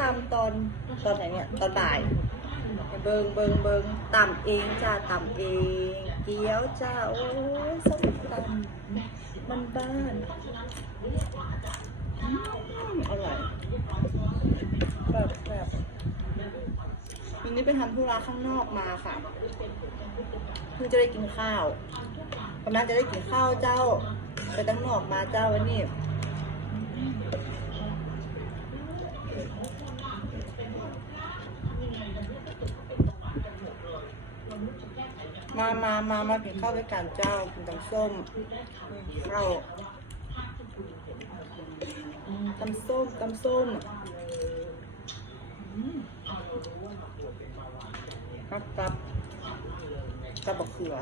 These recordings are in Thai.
ตำตอนตอนไหนเนี่ยตอนบ่าย เบิงเบิงเบิงตำเองจ้าตำเองเกี๊ยวจ้าโอ้ยส้มตำมันบ้านอืมอร่อยแบบแบบวันนี้ไปทำธุระข้างนอกมาค่ะเพิ่งจะได้กินข้าวกำลังจะได้กินข้าวเจ้าไปตั้งนอกมาเจ้าวันนี้ มามามามากินข้าวด้วยกันเจ้ากินตำส้มอืมข้าวตำส้มตำส้มอืมครับครับกับบักเขือ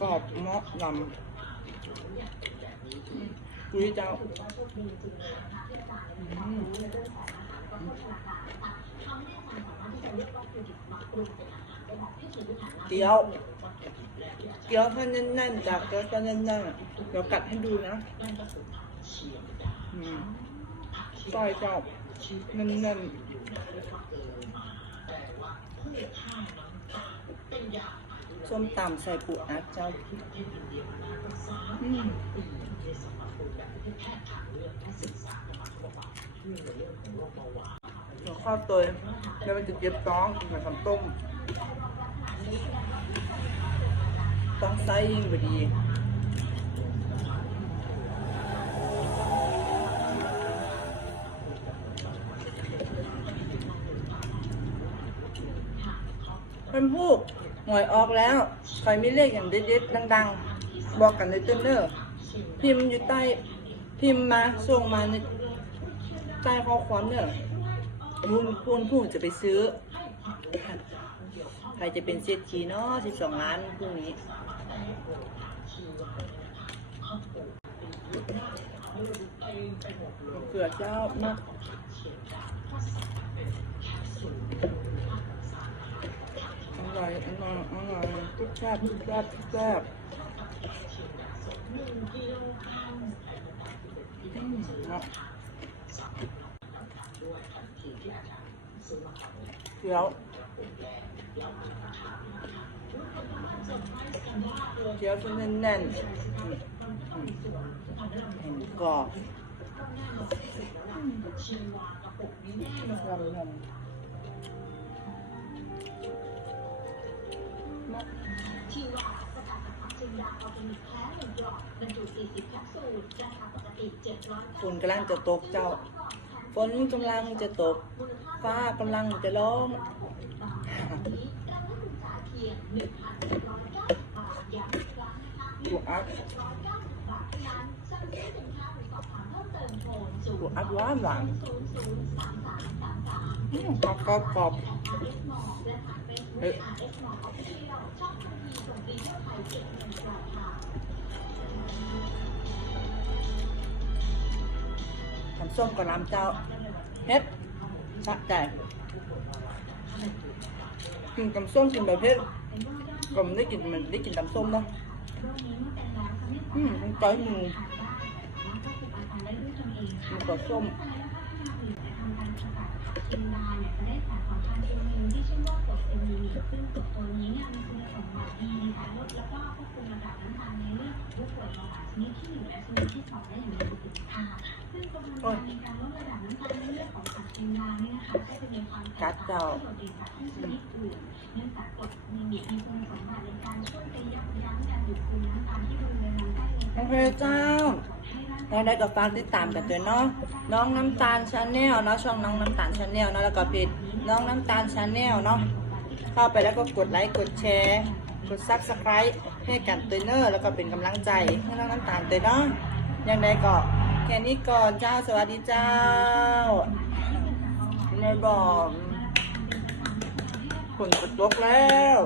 อกรอบเมาะลำคุยเจ้า เกี๊ยว เกี๊ยวถ้าแน่นๆจากเกี๊ยวจะแน่นๆเดี๋ยวกัดให้ดูนะอืมซอยเจ้าแน่นๆ ส้มตำใส่ปูอัดเจ้าเดี๋ยวข้าวตัวแล้วมันจะเจ็บท้องกินกับน้ำต้ม ต้องใส่ยิ่งดีเป็นผู้ หวยออกแล้วใครมีเลขอย่างเด็ดๆดัง ๆ บอกกันในตื้นเด้อพิมพ์อยู่ใต้พิมพ์มาส่งมาในใต้ข้อความเด้อมุนพูนผู้จะไปซื้อ ใครจะเป็นเศรษฐีเนาะ12ล้านพรุ่งนี้เขือเจ้ามากอร่ อร่อยทุกแซ่บทุกแซ่บทุกแซ่บเนาะเดี๋ยวเดี๋ยวจะแน่นๆอืมอืมเห็นกรอบลำลำ ชีวาสกัดจากผักชียาออร์แกนิกแท้หนึ่งกล่องบรรจุ40แคปซูลราคาปกติ700ฝนกำลังจะตกเจ้า ฝนกำลังจะตก ฟ้ากำลังจะร้องนี้การลดคุณค่าเพียง1,790บาทย้ำอีกครั้งนะคะถูกอัพ190บาทเท่านั้นสั่งซื้อสินค้าหรือสอบถามเพิ่มเติมโทรถูกอัพหวานหวาน003333อืมกรอบกรอบกรอบ เฮ้ยทำส้มกับน้ำเจ้าเฮ็ดสะใจกินตำส้มกินแบบเผ็ดก็ไม่ได้กินมันได้กินตำส้มเนาะอืมมันก้อยมูหมูกับส้ม และชนิดที่สองได้อย่างมีการลดระดับน้ำตาลในเลือดของสัตว์จินดาเนี่ยนะคะก็นในความตายเราต้องกดมีมีดีตรงสองบาทในการช่วยต่อยับยั้งการดูดซึมน้ำตาลที่บริเวณลำไส้ในโอเคเจ้าแล้วได้ก็ฝากติดตามกันด้วยเนาะน้องน้ำตาลชาแนลเนาะช่องน้องน้ำตาลชาแนลเนาะแล้วก็เพจน้องน้ำตาลชาแนลเนาะเข้าไปแล้วก็กดไลค์กดแชร์กดซับสไครต์ให้กันเตยเนอร์แล้วก็เป็นกำลังใจให้น้องน้ำตาลเตยเนาะ ยังไงก็แค่นี้ก่อนเจ้าสวัสดีเจ้าไม่บอกฝนตกแล้ว